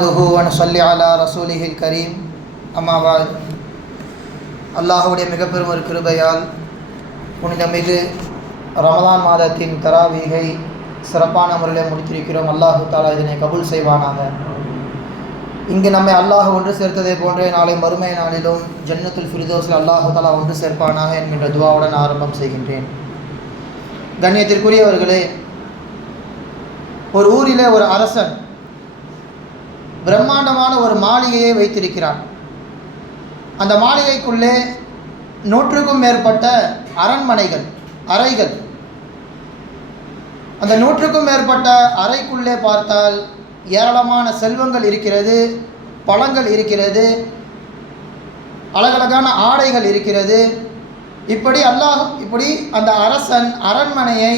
நஹ்மதுஹு வ நுஸல்லி அலா ரசூலிஹில் கரீம் அம்மாவால் அல்லாஹுடைய மிகப்பெரும் ஒரு கிருபையால் புனிதமிகு ரமலான் மாதத்தின் தராவீகை சிறப்பான முறையில் முடித்திருக்கிறோம். அல்லாஹு தாலா இதனை கபூல் செய்வானாக. இங்கு நம்மை அல்லாஹ் ஒன்று சேர்த்ததை போன்றே நாளை மறுமை நாளிலும் ஜன்னத்துல் ஃபிரிதோஸில் அல்லாஹு தாலா ஒன்று சேர்ப்பானாக என்கின்ற துவாவுடன் ஆரம்பம் செய்கின்றேன். கண்ணியத்திற்குரியவர்களே ஒரு ஊரிலே ஒரு அரசன் பிரம்மாண்டமான ஒரு மாளிகையை வைத்திருக்கிறான் அந்த மாளிகைக்குள்ளே நூற்றுக்கும் மேற்பட்ட அரண்மனைகள் அறைகள். அந்த நூற்றுக்கும் மேற்பட்ட அறைக்குள்ளே பார்த்தால் ஏராளமான செல்வங்கள் இருக்கிறது பழங்கள் இருக்கிறது அழகழகான ஆடைகள் இருக்கிறது. இப்படி அல்லாஹ் இப்படி அந்த அரசன் அரண்மனையை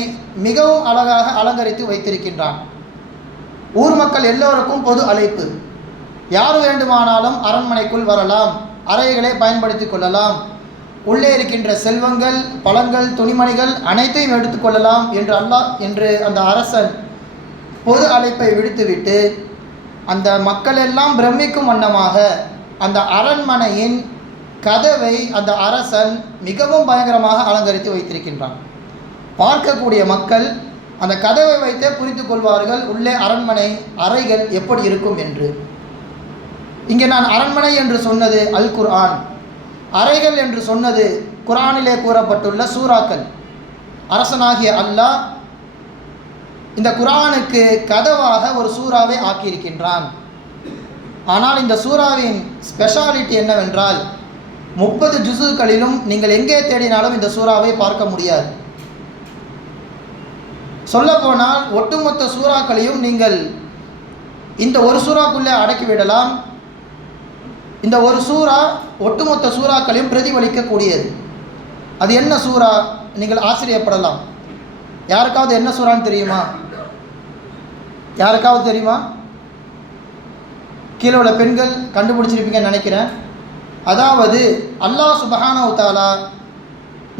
மிகவும் அழகாக அலங்கரித்து வைத்திருக்கின்றான். ஊர் மக்கள் எல்லோருக்கும் பொது அழைப்பு. யார் வேண்டுமானாலும் அரண்மனைக்குள் வரலாம். அறைகளை பயன்படுத்தி கொள்ளலாம். உள்ளே இருக்கின்ற செல்வங்கள் பழங்கள் துணிமணிகள் அனைத்தையும் எடுத்துக்கொள்ளலாம் என்று அல்லாஹ் என்று அந்த அரசன் பொது அழைப்பை விடுத்துவிட்டு அந்த மக்கள் எல்லாம் பிரமிக்கும் வண்ணமாக அந்த அரண்மனையின் கதவை அந்த அரசன் மிகவும் பயங்கரமாக அலங்கரித்து வைத்திருக்கின்றான். பார்க்கக்கூடிய மக்கள் அந்த கதவை வைத்தே புரிந்து கொள்வார்கள் உள்ளே அரண்மனை அறைகள் எப்படி இருக்கும் என்று. இங்கே நான் அரண்மனை என்று சொன்னது அல் குர்ஆன் அறைகள் என்று சொன்னது குரானிலே கூறப்பட்டுள்ள சூறாக்கள். அரசனாகிய அல்லாஹ் இந்த குரானுக்கு கதவாக ஒரு சூறாவை ஆக்கியிருக்கின்றான். ஆனால் இந்த சூறாவின் ஸ்பெஷாலிட்டி என்னவென்றால் முப்பது ஜுசுகளிலும் நீங்கள் எங்கே தேடினாலும் இந்த சூறாவை பார்க்க முடியாது. சொல்லப்போனால் ஒட்டுமொத்த சூறாக்களையும் நீங்கள் இந்த ஒரு சூறாக்குள்ளே அடக்கிவிடலாம். இந்த ஒரு சூறா ஒட்டுமொத்த சூறாக்களையும் பிரதிபலிக்கக்கூடியது. அது என்ன சூறா? நீங்கள் ஆச்சரியப்படலாம். யாருக்காவது என்ன சூறான்னு தெரியுமா? யாருக்காவது தெரியுமா? கீழே உள்ள பெண்கள் கண்டுபிடிச்சிருப்பீங்கன்னு நினைக்கிறேன். அதாவது அல்லாஹ் சுபஹானவு தாலா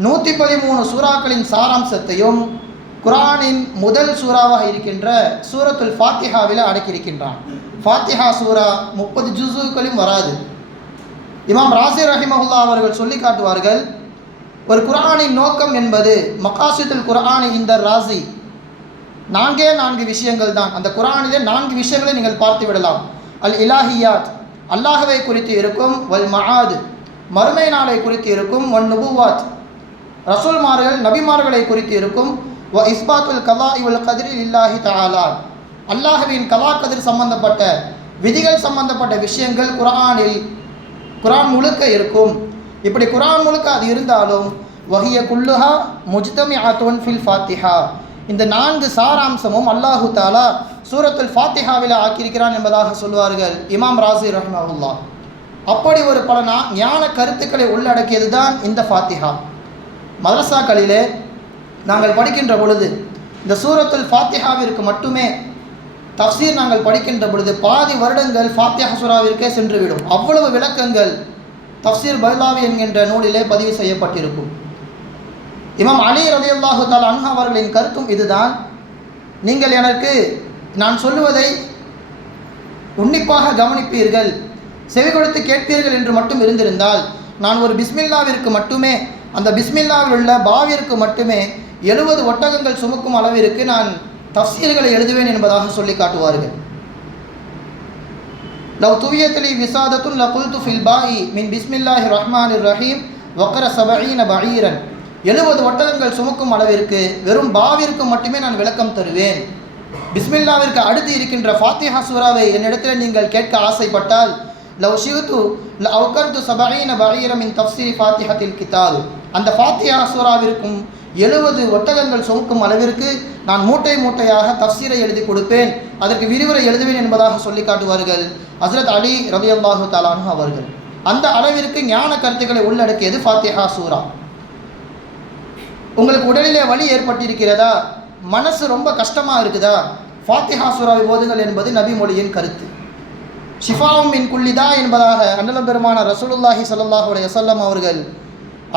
நூற்றி பதிமூணு சூறாக்களின் சாராம்சத்தையும் குரானின் முதல் சூறாவாக இருக்கின்ற சூரத்துல் ஃபாத்திஹாவில் அடக்கியிருக்கின்றான். ஃபாத்திஹா சூரா முப்பது ஜுசுக்களும் வராது. இமாம் ராசி ரஹிமஹுல்லா அவர்கள் சொல்லி காட்டுவார்கள் ஒரு குரானின் நோக்கம் என்பது மகாசித்துல் குரானி இந்த ராசி. நான்கே நான்கு விஷயங்கள் தான். அந்த குரானிலே நான்கு விஷயங்களை நீங்கள் பார்த்து விடலாம். அல் இலாஹியாத் அல்லாஹவை குறித்து இருக்கும் வல் மஹாத் மறுமை நாளை குறித்து இருக்கும் ஒன் நுபுவாத். ரசூல்மார்கள் நபிமார்களை குறித்து இருக்கும் வ இஸ்பாத்துல் கலா இவள் கதிரில் இல்லாஹி தாலா அல்லாஹுவின் கலா கதிர் சம்பந்தப்பட்ட விதிகள் சம்பந்தப்பட்ட விஷயங்கள் குரானில் குரான் முழுக்க இருக்கும். இப்படி குரான் முழுக்க அது இருந்தாலும் வஹிய குல்லுஹா முஜ்தமி ஆத்துவன் ஃபில் ஃபாத்திஹா. இந்த நான்கு சாராம்சமும் அல்லாஹு தாலா சூரத்துல் ஃபாத்திஹாவில் ஆக்கியிருக்கிறான் என்பதாக சொல்வார்கள் இமாம் ராசி ரஹ்மஹுல்லா அப்படி ஒரு பல ஞான கருத்துக்களை உள்ளடக்கியது தான் இந்த ஃபாத்திஹா. மதரசாக்களிலே நாங்கள் படிக்கின்ற பொழுது இந்த சூரத்துல் ஃபாத்திஹாவிற்கு மட்டுமே தஃசீர் நாங்கள் படிக்கின்ற பொழுது பாதி வருடங்கள் ஃபாத்தியா சுராவிற்கே சென்றுவிடும். அவ்வளவு விளக்கங்கள் தஃசீர் பைலாவி என்கின்ற நூலிலே பதிவு செய்யப்பட்டிருக்கும். இமாம் அலி ரலி அல்லாஹு தால் அன்ஹா அவர்களின் கருத்தும் இதுதான். நீங்கள் எனக்கு நான் சொல்லுவதை உன்னிப்பாக கவனிப்பீர்கள் செவி கொடுத்து கேட்பீர்கள் என்று மட்டும் இருந்திருந்தால் நான் ஒரு பிஸ்மில்லாவிற்கு மட்டுமே அந்த பிஸ்மில்லாவில் உள்ள பாவிற்கு மட்டுமே எழுபது ஒட்டகங்கள் சுமக்கும் அளவிற்கு நான் தஃசீல்களை எழுதுவேன் என்பதாக சொல்லி காட்டுவார்கள். லவ் துவியத்தலி விசாதத்துன் லகுல்து ஃபில் பாயி மின் பிஸ்மில்லாஹி ரஹ்மான் ரஹீம் வக்கர சபீன பஈரன் எழுபது ஒட்டகங்கள் சுமக்கும் அளவிற்கு வெறும் பாவிற்கு மட்டுமே நான் விளக்கம் தருவேன். பிஸ்மில்லாவிற்கு அடுத்து இருக்கின்ற ஃபாத்திஹா சூராவை என்னிடத்தில் நீங்கள் கேட்க ஆசைப்பட்டால் லவ் ஷிவ்து ல கர்து சபஈன பஈர மின் தஃசீர் ஃபாத்திஹத்தில் கிதால் அந்த ஃபாத்திஹா சூராவிற்கும் எழுபது ஒட்டகங்கள் சுமக்கும் அளவிற்கு நான் மூட்டை மூட்டையாக தஃசீரை எழுதி கொடுப்பேன். அதற்கு விரிவுரை எழுதுவேன் என்பதாக சொல்லி காட்டுவார்கள். ஹசரத் அலி ரவி அல்லாஹு தாலானு அவர்கள். அந்த அளவிற்கு ஞான கருத்துக்களை உள்ளடக்கியது ஃபாத்திஹா சூரா. உங்களுக்கு உடலிலே வலி ஏற்பட்டிருக்கிறதா? மனசு ரொம்ப கஷ்டமாக இருக்குதா? ஃபாத்திஹா சூராவை ஓதுங்கள் என்பது நபி மொழியின் கருத்து. ஷிஃபாவும் மின் குள்ளிதா என்பதாக அண்டலம் பெருமான ரசூலுல்லாஹி ஸல்லல்லாஹு அலைஹி அவர்கள்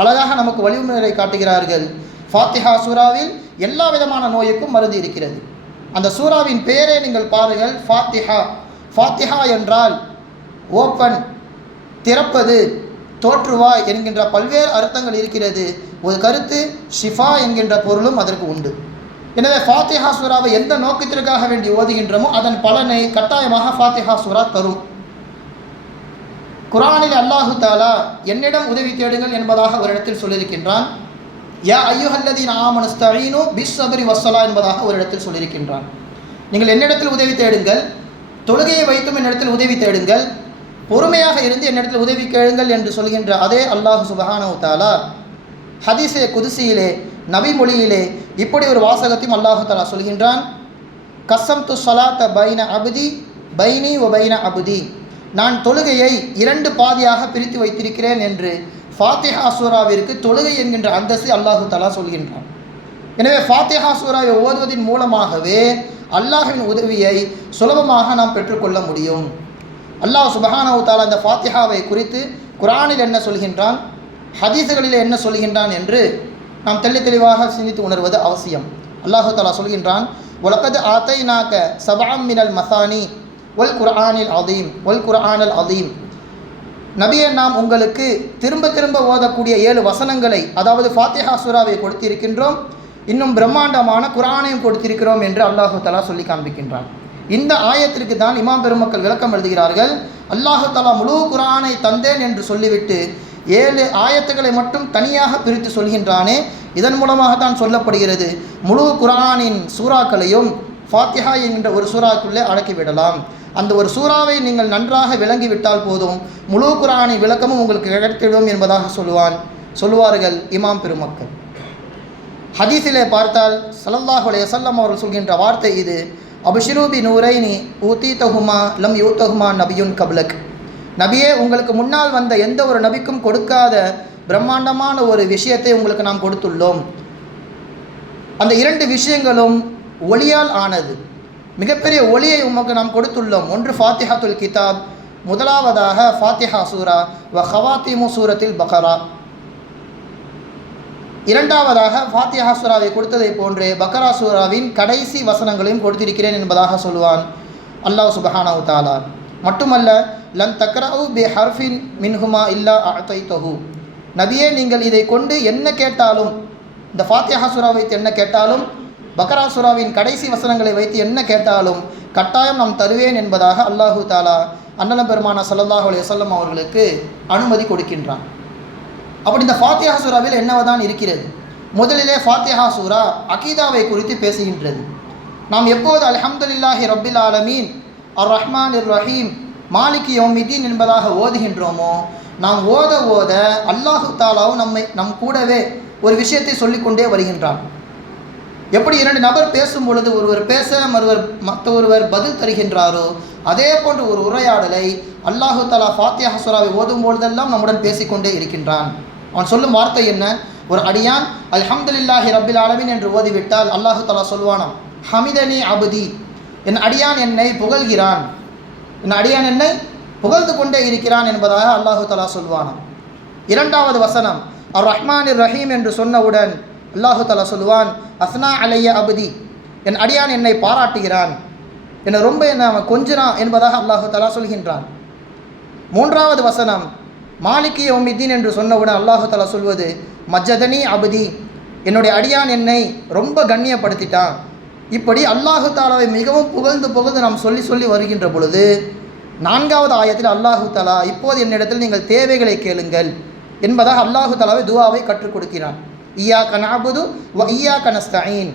அழகாக நமக்கு வழிமுறை காட்டுகிறார்கள். ஃபாத்திஹா சூராவில் எல்லா விதமான நோய்க்கும் மருந்து இருக்கிறது. அந்த சூறாவின் பெயரே நீங்கள் பாருங்கள் ஃபாத்திஹா. ஃபாத்திஹா என்றால் ஓப்பன் திறப்பது தோற்றுவா என்கின்ற பல்வேறு அர்த்தங்கள் இருக்கிறது. ஒரு கருத்து ஷிஃபா என்கின்ற பொருளும் அதற்கு உண்டு. எனவே ஃபாத்திஹா சூராவை எந்த நோக்கத்திற்காக வேண்டி ஓதுகின்றமோ அதன் பலனை கட்டாயமாக ஃபாத்திஹா சூரா தரும். குரானில் அல்லாஹு தாலா என்னிடம் உதவி தேடுங்கள் என்பதாக ஒரு இடத்தில் சொல்லியிருக்கின்றான். யா ஐயுஹல்லதீன் ஆமனஸ்தீனு பிஸ் சபரி வசலா என்பதாக ஒரு இடத்தில் சொல்லியிருக்கின்றான் நீங்கள் என்னிடத்தில் உதவி தேடுங்கள் தொழுகையை வைத்தும் என்னிடத்தில் உதவி தேடுங்கள் பொறுமையாக இருந்து என்னிடத்தில் உதவி கேளுங்கள் என்று சொல்கின்ற அதே அல்லாஹு சுபஹானு தாலா ஹதீஸே குதிசியிலே நபி மொழியிலே இப்படி ஒரு வாசகத்தையும் அல்லாஹு தாலா சொல்கின்றான் கசம் து சலாத்த பைன அபுதி பைனி ஒ பைன அபுதி நான் தொழுகையை இரண்டு பாதியாக பிரித்து வைத்திருக்கிறேன் என்று ஃபாத்திஹா சூராவிற்கு தொழுகை என்கின்ற அந்தஸ்து அல்லாஹு தலா சொல்கின்றான். எனவே ஃபாத்திஹா சூராவை ஓதுவதன் மூலமாகவே அல்லாஹின் உதவியை சுலபமாக நாம் பெற்றுக்கொள்ள முடியும். அல்லாஹ் சுபஹானவு தாலா இந்த ஃபாத்திஹாவை குறித்து குரானில் என்ன சொல்கின்றான்? ஹதீஸுகளில் என்ன சொல்கின்றான் என்று நாம் தெளி தெளிவாக சிந்தித்து உணர்வது அவசியம். அல்லாஹு தாலா சொல்கின்றான் உலகது ஆத்தை நாக்க சபாம் மினல் மசானி ஒல் குர்ஆனில் அதீம் ஒல் குர்ஆனல் அதீம் நபியை நாம் உங்களுக்கு திரும்ப திரும்ப ஓதக்கூடிய ஏழு வசனங்களை அதாவது ஃபாத்திஹா சூராவை கொடுத்திருக்கின்றோம் இன்னும் பிரம்மாண்டமான குரானையும் கொடுத்திருக்கிறோம் என்று அல்லாஹு தலா சொல்லி காண்பிக்கின்றான். இந்த ஆயத்திற்கு தான் இமாம் பெருமக்கள் விளக்கம் எழுதுகிறார்கள். அல்லாஹு தலா முழு குரானை தந்தேன் என்று சொல்லிவிட்டு ஏழு ஆயத்துக்களை மட்டும் தனியாக பிரித்து சொல்கின்றானே இதன் மூலமாக தான் சொல்லப்படுகிறது. முழு குரானின் சூறாக்களையும் ஃபாத்திஹா என்கின்ற ஒரு சூறாக்குள்ளே அடக்கிவிடலாம். அந்த ஒரு சூறாவை நீங்கள் நன்றாக விளங்கிவிட்டால் போதும். முழு குரானின் விளக்கமும் உங்களுக்கு கிடைத்திடும் என்பதாக சொல்லுவான். சொல்லுவார்கள் இமாம் பெருமக்கள். ஹதீஸிலே பார்த்தால் ஸல்லல்லாஹு சல்லம் அவர்கள் சொல்கின்ற வார்த்தை இது. அபிஷிரூபி நூரைனி ஊத்தி தகுமா லம் யூ தகுமா நபியுன் கப்லக். நபியே உங்களுக்கு முன்னால் வந்த எந்த ஒரு நபிக்கும் கொடுக்காத பிரம்மாண்டமான ஒரு விஷயத்தை உங்களுக்கு நாம் கொடுத்துள்ளோம். அந்த இரண்டு விஷயங்களும் ஒளியால் ஆனது. மிகப்பெரிய ஒளியை உமக்கு நாம் கொடுத்துள்ளோம். ஒன்று ஃபாத்திஹாத்துல் கிதாப் முதலாவதாக ஃபாத்திஹா சூரா வ ஹவாத்திமு சூரத்தில் பகரா. இரண்டாவதாக ஃபாத்திஹா சூராவை கொடுத்ததை போன்றே பக்கரா சூராவின் கடைசி வசனங்களையும் கொடுத்திருக்கிறேன் என்பதாக சொல்லுவான் அல்லாஹ் சுபஹானவு தாலா மட்டுமல்ல லன் தக்ரவு பி ஹர்ஃபின் மின்ஹுமா இல்லா அத்தை தொகு நபியே நீங்கள் இதை கொண்டு என்ன கேட்டாலும் இந்த ஃபாத்திஹா சூரா வைத்து என்ன கேட்டாலும் பக்கராசுராவின் கடைசி வசனங்களை வைத்து என்ன கேட்டாலும் கட்டாயம் நாம் தருவேன் என்பதாக அல்லாஹு தாலா அண்ணலம் பெருமானா சல்லல்லாஹு அலைஹி அவர்களுக்கு அனுமதி கொடுக்கின்றான். அப்படி இந்த ஃபாத்தியா சூராவில் என்னவதான் இருக்கிறது? முதலிலே ஃபாத்தியா சூரா அகீதாவை குறித்து பேசுகின்றது. நாம் எப்போது அலஹம்துல்லாஹி ரபில் ஆலமீன் அர் ரஹ்மான் இர் ரஹீம் மாலிக் யோமிதீன் என்பதாக ஓதுகின்றோமோ நாம் ஓத ஓத அல்லாஹு தாலாவும் நம்மை நம் கூடவே ஒரு விஷயத்தை சொல்லிக்கொண்டே வருகின்றான். எப்படி இரண்டு நபர் பேசும் பொழுது ஒருவர் பேச மறுவர் மற்ற ஒருவர் பதில் தருகின்றாரோ அதே போன்ற ஒரு உரையாடலை அல்லாஹு தலா ஃபாத்தியா ஹசுராவை ஓதும் பொழுதெல்லாம் நம்முடன் பேசிக்கொண்டே இருக்கின்றான். அவன் சொல்லும் வார்த்தை என்ன? ஒரு அடியான் அல்ஹம்துலில்லாஹி ரபில் ஆலமின் என்று ஓதிவிட்டால் அல்லாஹு தலா சொல்வானாம் ஹமிதனி அபுதி. என் அடியான் என்னை புகழ்கிறான். என் அடியான் என்னை புகழ்ந்து கொண்டே இருக்கிறான் என்பதாக அல்லாஹு தலா சொல்வானாம். இரண்டாவது வசனம் அர் ரஹ்மான் ரஹீம் என்று சொன்னவுடன் அல்லாஹு தாலா சொல்லுவான் அஸ்னா அலைய அபதி. என் அடியான் என்னை பாராட்டுகிறான். என்னை ரொம்ப என்ன அவன் கொஞ்சினான் என்பதாக அல்லாஹு தாலா சொல்கின்றான். மூன்றாவது வசனம் மாலிக்கிய ஒமிதீன் என்று சொன்னவுடன் அல்லாஹு தாலா சொல்வது மஜ்ஜதனி அபதி. என்னுடைய அடியான் என்னை ரொம்ப கண்ணியப்படுத்திட்டான். இப்படி அல்லாஹு தாலாவை மிகவும் புகழ்ந்து புகழ்ந்து நாம் சொல்லி சொல்லி வருகின்ற பொழுது நான்காவது ஆயத்தில் அல்லாஹு தாலா இப்போது என்னிடத்தில் நீங்கள் தேவைகளை கேளுங்கள் என்பதாக அல்லாஹு தாலாவை துவாவை கற்றுக் கொடுக்கிறான். ஈயா கனாபுது வ ஈயா கனஸ்தீன்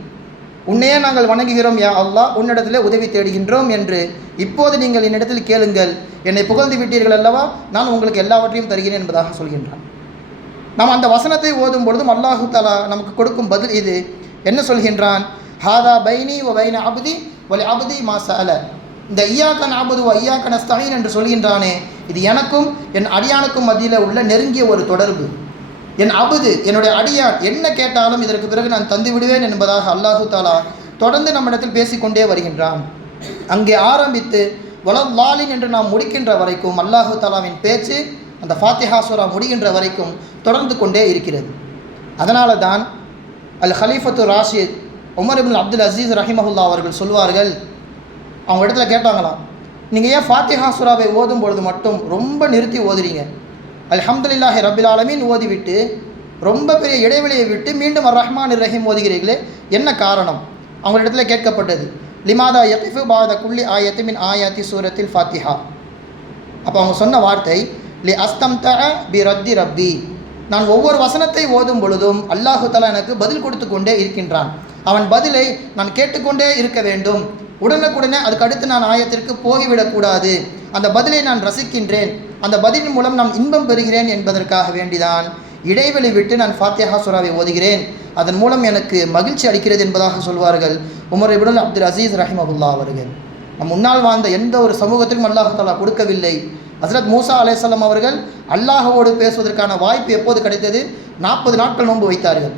உன்னையே நாங்கள் வணங்குகிறோம் யா அல்லாஹ். உன்னிடத்திலே உதவி தேடுகின்றோம் என்று இப்போது நீங்கள் என்னிடத்தில் கேளுங்கள். என்னை புகழ்ந்து விட்டீர்கள் அல்லவா? நான் உங்களுக்கு எல்லாவற்றையும் தருகிறேன் என்பதாக சொல்கின்றான். நாம் அந்த வசனத்தை ஓதும் பொழுதும் அல்லாஹு தாலா நமக்கு கொடுக்கும் பதில் இது. என்ன சொல்கின்றான்? ஹாதா பைனி ஒ பைன அபுதி ஒலி அபுதி மாச அல இந்த ஐயாக்கன் அபுது ஐயாக்கன் அஸ்தாயின் என்று சொல்கின்றானே இது எனக்கும் என் அடியானுக்கும் மத்தியில் உள்ள நெருங்கிய ஒரு தொடர்பு. என் அபுது என்னுடைய அடியான் என்ன கேட்டாலும் இதற்கு பிறகு நான் தந்து விடுவேன் என்பதாக அல்லாஹு தாலா தொடர்ந்து நம்மிடத்தில் பேசிக்கொண்டே வருகின்றான். அங்கே ஆரம்பித்து வளல்லாலின் என்று நாம் முடிக்கின்ற வரைக்கும் அல்லாஹு தாலாவின் பேச்சு அந்த ஃபாத்திஹாசுரா முடிகின்ற வரைக்கும் தொடர்ந்து கொண்டே இருக்கிறது. அதனால தான் அல் ஹலீஃபத்து ராஷித் உமர் இப்னு அப்துல் அசீஸ் ரஹிமஹுல்லா அவர்கள் சொல்வார்கள் அவங்க இடத்துல கேட்டாங்களாம் நீங்கள் ஏன் ஃபாத்திஹாசுராவை ஓதும் பொழுது மட்டும் ரொம்ப நிறுத்தி ஓதுறீங்க? அல்ஹம்துலில்லாஹி ரபில் ஆலமின் ஓதிவிட்டு ரொம்ப பெரிய இடைவெளியை விட்டு மீண்டும் அர் ரஹ்மான் ரஹீம் ஓதுகிறீர்களே என்ன காரணம்? அவங்களிடத்துல கேட்கப்பட்டது. லிமாதா யகிஃபு பாத குள்ளி ஆயத்து மின் ஆயாத்தி சூரத்தில் ஃபாத்திஹா. அப்போ அவங்க சொன்ன வார்த்தை லி அஸ்தம் த பி ரத்தி ரப்பி. நான் ஒவ்வொரு வசனத்தை ஓதும் பொழுதும் அல்லாஹு தலா எனக்கு பதில் கொடுத்து கொண்டே இருக்கின்றான். அவன் பதிலை நான் கேட்டுக்கொண்டே இருக்க வேண்டும். உடனுக்குடனே அதுக்கு அடுத்து நான் ஆயத்திற்கு போகிவிடக்கூடாது அந்த பதிலை நான் ரசிக்கின்றேன். அந்த பதிலின் மூலம் நான் இன்பம் பெறுகிறேன் என்பதற்காக வேண்டிதான். இடைவெளி விட்டு நான் ஃபாத்தியா சுறாவை ஓதுகிறேன். அதன் மூலம் எனக்கு மகிழ்ச்சி அளிக்கிறது என்பதாக சொல்வார்கள் உமர் இபுல் அப்துல் அசீஸ் ரஹிமபுல்லா அவர்கள். நம் முன்னால் வாழ்ந்த எந்த ஒரு சமூகத்திற்கும் அல்லாஹு தாலா கொடுக்கவில்லை. ஹசரத் மூசா அலையம் அவர்கள் அல்லாஹோடு பேசுவதற்கான வாய்ப்பு எப்போது கிடைத்தது? நாற்பது நாட்கள் நோன்பு வைத்தார்கள்.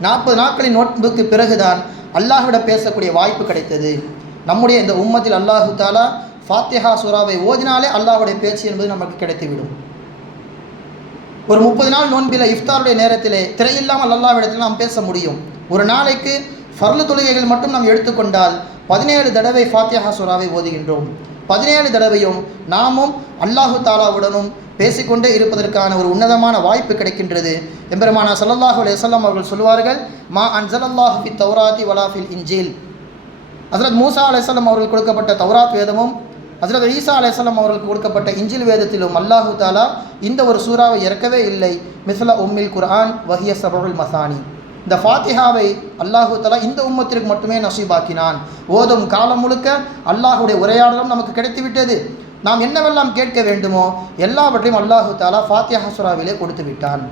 நாற்பது நாட்களின் நோன்புக்கு பிறகுதான் அல்லாஹ்விட பேசக்கூடிய வாய்ப்பு கிடைத்தது. நம்முடைய இந்த உம்மத்தில் அல்லாஹு தாலா ஃபாத்திஹா சூறாவை ஓதினாலே அல்லாஹுடைய பேச்சு என்பது நமக்கு கிடைத்துவிடும். ஒரு முப்பது நாள் நோன்பில் இஃப்தாருடைய நேரத்திலே திரையில்லாமல் அல்லாவிடத்தில் நாம் பேச முடியும். ஒரு நாளைக்கு ஃபர்லு தொழுகைகள் மட்டும் நாம் எடுத்துக்கொண்டால் பதினேழு தடவை ஃபாத்தியா சுறாவை ஓதுகின்றோம். பதினேழு தடவையும் நாமும் அல்லாஹு தாலாவுடனும் பேசிக்கொண்டே இருப்பதற்கான ஒரு உன்னதமான வாய்ப்பு கிடைக்கின்றது. எம்பெருமானா சல்லல்லாஹு அலையம் அவர்கள் சொல்வார்கள் மா அன் அல்லாஹு ஃபி தௌராத்தி வலாஃபில் இன்ஜில். ஹசரத் மூசா அலையம் அவர்கள் கொடுக்கப்பட்ட தௌராத் வேதமும் ஹசரத் ஈசா அலையம் அவர்களுக்கு கொடுக்கப்பட்ட இஞ்சில் வேதத்திலும் அல்லாஹு தாலா இந்த ஒரு சூறாவை இறக்கவே இல்லை. மிஸ்லா உம்மில் குர்ஆன் வஹிய சபருல் மசானி. இந்த ஃபாத்திஹாவை அல்லாஹு தலா இந்த உம்மத்திற்கு மட்டுமே நசீபாக்கினான். ஓதும் காலம் முழுக்க அல்லாஹுடைய உரையாடலும் நமக்கு கிடைத்துவிட்டது. நாம் என்னவெல்லாம் கேட்க வேண்டுமோ எல்லாவற்றையும் அல்லாஹு தாலா ஃபாத்திஹா சுறாவிலே கொடுத்து விட்டான்.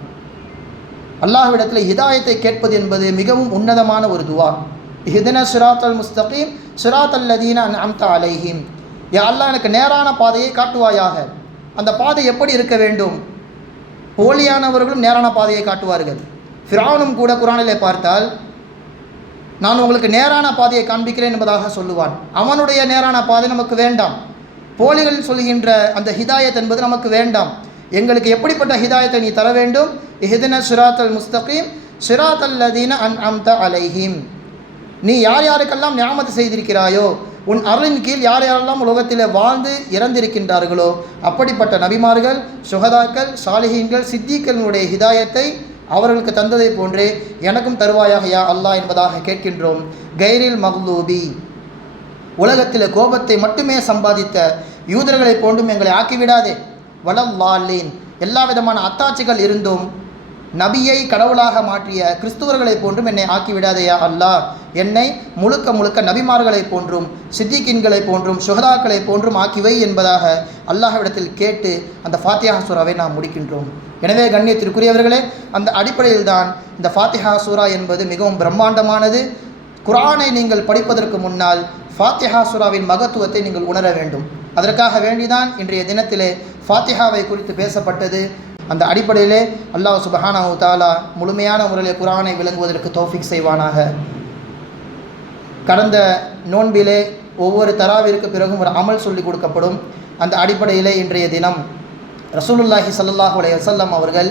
அல்லாஹ்விடத்தில் ஹிதாயத்தை கேட்பது என்பது மிகவும் உன்னதமான ஒரு துவா. ஹிதன சுராத் அல் முஸ்தகீம் சுராத் அல்லதீன அம்தா அலைஹிம். யா அல்லா எனக்கு நேரான பாதையை காட்டுவாயாக. அந்த பாதை எப்படி இருக்க வேண்டும்? போலியானவர்களும் நேரான பாதையை காட்டுவார்கள். ஃபிரானும் கூட குரானிலே பார்த்தால் நான் உங்களுக்கு நேரான பாதையை காண்பிக்கிறேன் என்பதாக சொல்லுவான். அவனுடைய நேரான பாதை நமக்கு வேண்டாம். போலிகள் சொல்கின்ற அந்த ஹிதாயத் என்பது நமக்கு வேண்டாம். எங்களுக்கு எப்படிப்பட்ட ஹிதாயத்தை நீ தர வேண்டும்? இஹிதன சிராத்தல் அல் முஸ்தகீம் சுராத் அல்லதீன அன் அம்த அலைஹிம். நீ யார் யாருக்கெல்லாம் ஞாபகம் செய்திருக்கிறாயோ உன் அருளின் கீழ் யார் யாரெல்லாம் உலகத்தில் வாழ்ந்து இறந்திருக்கின்றார்களோ அப்படிப்பட்ட நபிமார்கள் சுகதாக்கள் சாலிகீன்கள் சித்திகளுடைய ஹிதாயத்தை அவர்களுக்கு தந்ததை போன்றே எனக்கும் தருவாயாக யா அல்லாஹ் என்பதாக கேட்கின்றோம். கைரில் மஹ்லூபி உலகத்தில் கோபத்தை மட்டுமே சம்பாதித்த யூதர்களை போன்றும் எங்களை ஆக்கிவிடாதே. வளம் லாலீன் எல்லா விதமான அத்தாட்சிகள் இருந்தும் நபியை கடவுளாக மாற்றிய கிறிஸ்துவர்களைப் போன்றும் என்னை ஆக்கிவிடாதையா அல்லாஹ். என்னை முழுக்க முழுக்க நபிமார்களைப் போன்றும் சித்திகின்களைப் போன்றும் சுகதாக்களைப் போன்றும் ஆக்கிவை என்பதாக அல்லாஹ்விடத்தில் கேட்டு அந்த ஃபாத்தியா சூறாவை நாம் முடிக்கின்றோம். எனவே கண்ணியத்திற்குரியவர்களே அந்த அடிப்படையில் தான் இந்த ஃபாத்திஹா சூரா என்பது மிகவும் பிரம்மாண்டமானது. குரானை நீங்கள் படிப்பதற்கு முன்னால் ஃபாத்திஹா சூராவின் மகத்துவத்தை நீங்கள் உணர வேண்டும். அதற்காக வேண்டிதான் இன்றைய தினத்திலே ஃபாத்திஹாவை குறித்து பேசப்பட்டது. அந்த அடிப்படையிலே அல்லாஹ் சுபஹானாஹு தாலா முழுமையான முறையில் குரானை விளங்குவதற்கு தோஃபிக் செய்வானாக. கடந்த நோன்பிலே ஒவ்வொரு தராவிற்கு பிறகும் ஒரு அமல் சொல்லி கொடுக்கப்படும். அந்த அடிப்படையிலே இன்றைய தினம் ரசூலுல்லாஹி சல்லாஹ் அலைய வசல்லம் அவர்கள்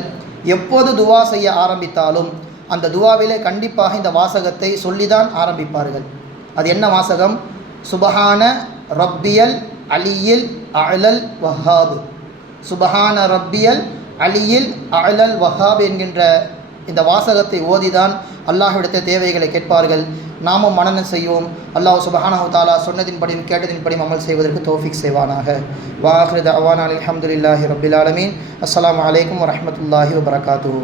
எப்போது துவா செய்ய ஆரம்பித்தாலும் அந்த துவாவிலே கண்டிப்பாக இந்த வாசகத்தை சொல்லிதான் ஆரம்பிப்பார்கள். அது என்ன வாசகம்? சுபஹான ரப்பியல் அலியில் அலல் வஹாபு. சுபஹான ரப்பியல் அலியில் அலல் வஹாப் என்கின்ற இந்த வாசகத்தை ஓதிதான் அல்லாஹ்விடத்த தேவைகளை கேட்பார்கள். நாமும் மனநம் செய்வோம். அல்லாஹ் சுபஹானஹு தாலா சொன்னதின்படியும் கேட்டதின்படியும் அமல் செய்வதற்கு தோஃபிக் செய்வானாக. வாஹ்ரத் அவான் அலமதுல்லாஹி ரபில் ஆலமீன். அஸ்லாம் அலைக்கும் வரமத்துல்லாஹி வபரகாத்துஹு.